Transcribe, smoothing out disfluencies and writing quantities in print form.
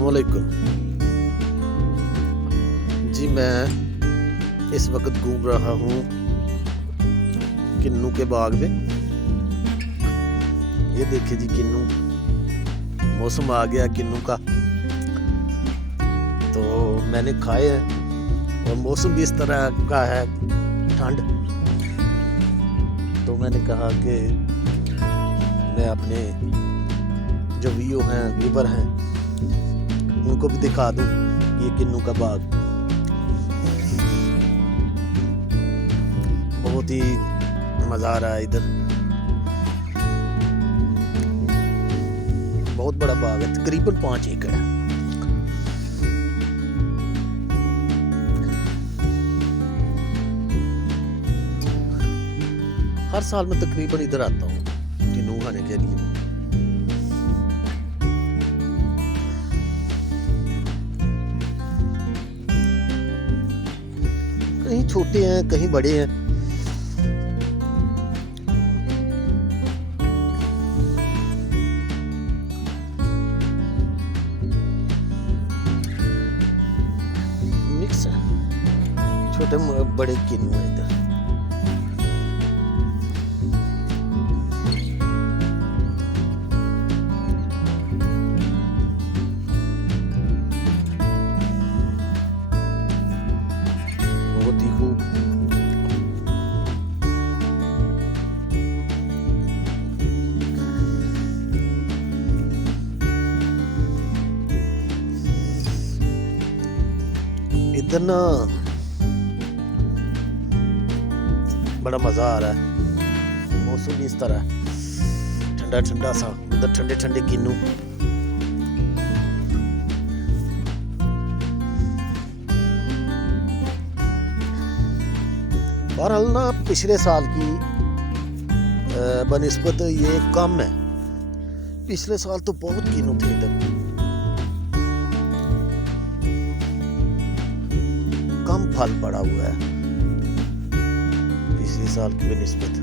अस्सलामुअलैकुम जी। मैं इस वक्त घूम रहा हूँ किन्नू के बाग में। ये देखिए जी, किन्नू मौसम आ गया किन्नू का, तो मैंने खाए हैं और मौसम भी इस तरह का है, ठंड। तो मैंने कहा कि मैं अपने जो व्यूवर हैं उनको भी दिखा दूं ये किन्नू का बाग। बहुत ही मजा आ रहा है इधर। बहुत बड़ा बाग है, तकरीबन 5 एकड़ है। हर साल मैं तकरीबन इधर आता हूँ किन्नू खाने के लिए। कहीं छोटे हैं, कहीं बड़े हैं। मिक्स है, छोटे बड़े किन्नू हैं इधर। बहुत ही खूब। इधर ना बड़ा मजा आ रहा है, मौसम भी इस तरह ठंडा ठंडा सा, उधर ठंडे ठंडे किन्नू। बहरहाल ना पिछले साल की बनिस्बत ये कम है। पिछले साल तो बहुत किन्नू थे इधर, कम फल पड़ा हुआ है पिछले साल की बनिस्बत।